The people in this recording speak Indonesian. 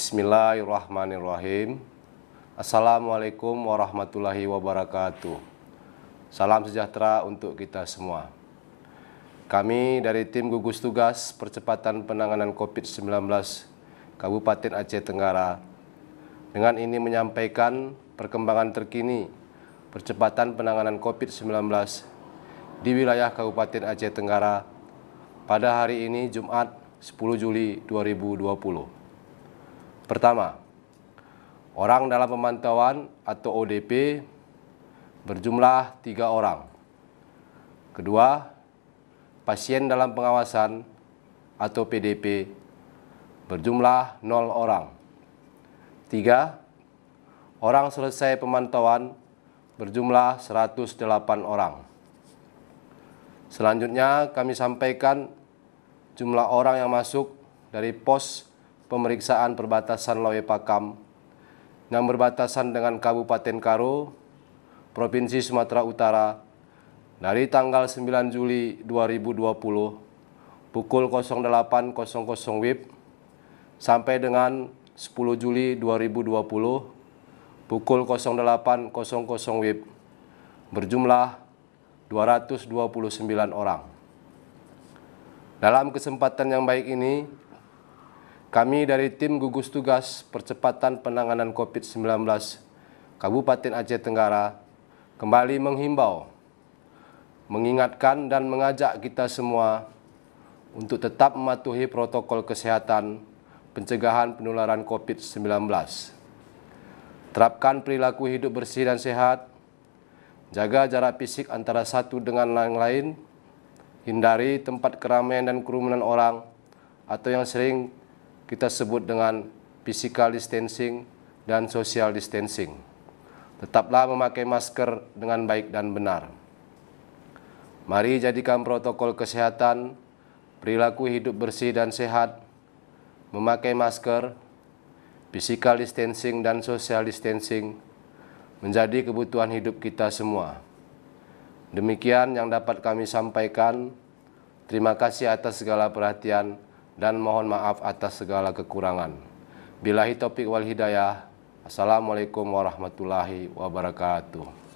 Bismillahirrahmanirrahim. Assalamualaikum warahmatullahi wabarakatuh. Salam sejahtera untuk kita semua. Kami dari tim gugus tugas percepatan penanganan COVID-19 Kabupaten Aceh Tenggara dengan ini menyampaikan perkembangan terkini percepatan penanganan COVID-19 di wilayah Kabupaten Aceh Tenggara pada hari ini Jumat 10 Juli 2020. Pertama, orang dalam pemantauan atau ODP berjumlah 3 orang. Kedua, pasien dalam pengawasan atau PDP berjumlah 0 orang. 3, orang selesai pemantauan berjumlah 108 orang. Selanjutnya kami sampaikan jumlah orang yang masuk dari pos pemeriksaan perbatasan Lawe Pakam yang berbatasan dengan Kabupaten Karo, Provinsi Sumatera Utara dari tanggal 9 Juli 2020 pukul 08.00 WIB sampai dengan 10 Juli 2020 pukul 08.00 WIB berjumlah 229 orang. Dalam kesempatan yang baik ini, kami dari tim gugus tugas percepatan penanganan COVID-19 Kabupaten Aceh Tenggara kembali menghimbau, mengingatkan dan mengajak kita semua untuk tetap mematuhi protokol kesehatan pencegahan penularan COVID-19. Terapkan perilaku hidup bersih dan sehat, jaga jarak fisik antara satu dengan yang lain, hindari tempat keramaian dan kerumunan orang atau yang sering kita sebut dengan physical distancing dan social distancing. Tetaplah memakai masker dengan baik dan benar. Mari jadikan protokol kesehatan, perilaku hidup bersih dan sehat, memakai masker, physical distancing dan social distancing menjadi kebutuhan hidup kita semua. Demikian yang dapat kami sampaikan. Terima kasih atas segala perhatian dan mohon maaf atas segala kekurangan. Billahi taufiq wal hidayah. Assalamualaikum warahmatullahi wabarakatuh.